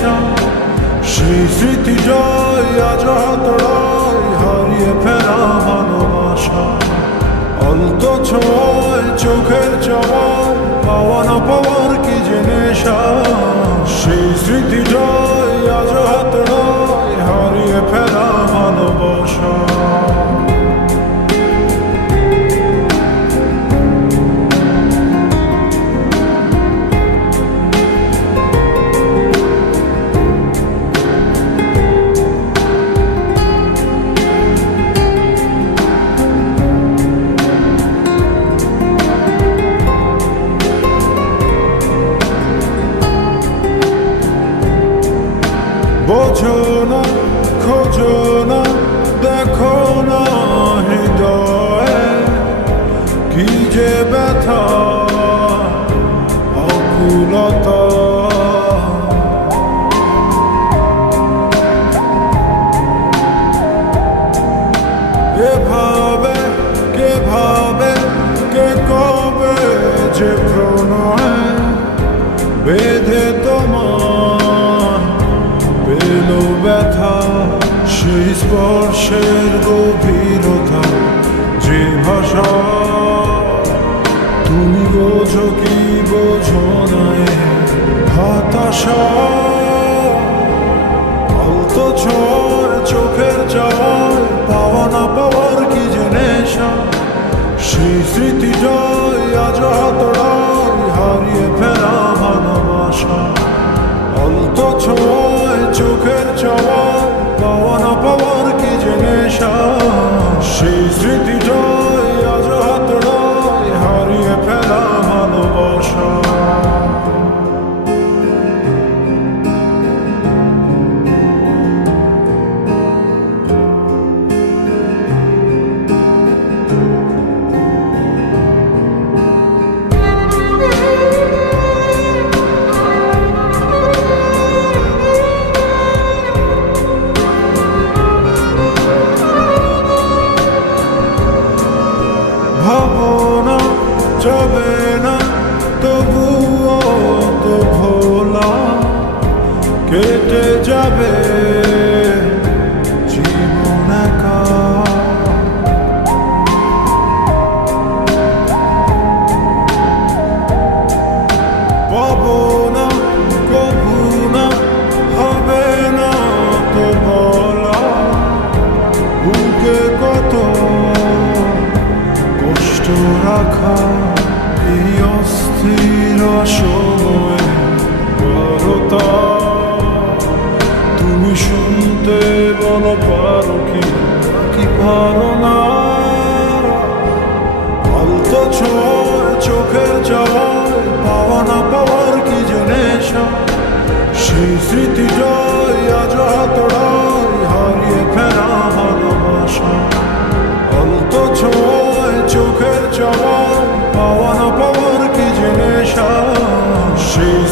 সেই স্মৃতিটাই আজ হাতড়ায় হারিয়ে ফেরা ভালোবাসা অল্প ছোঁয় চোখের চাওয়ার পাওয়া না পাওয়ার কি নেশা। সেই স্মৃতিটাই আজ হাতড়ায় হারিয়ে ফেরা ভালোবাসা বোঝো না খোঁজো না দেখো না হৃদয়ে কি যে ব্যথা অকুলতা। পেল ব্যথা? সেই স্পর্শের গভীরতা যে ভাষা। তুমি বোঝো কি বোঝো না এ হতাশা? ছয় চোখের চাওয়ার পাওয়া না পাওয়ার কি যে নেশা? সেই স্মৃতিটাই আজ না তবুও তো ভোলা কেটে যাবে অস্থির সময় বারতা তুমি শুনতে বলো পারো কি কি পারো না আলতো ছোঁয় চোখের যাওয়ার পাওয়া না পাওয়ার কি যে সেই আজ হাতড়া সেই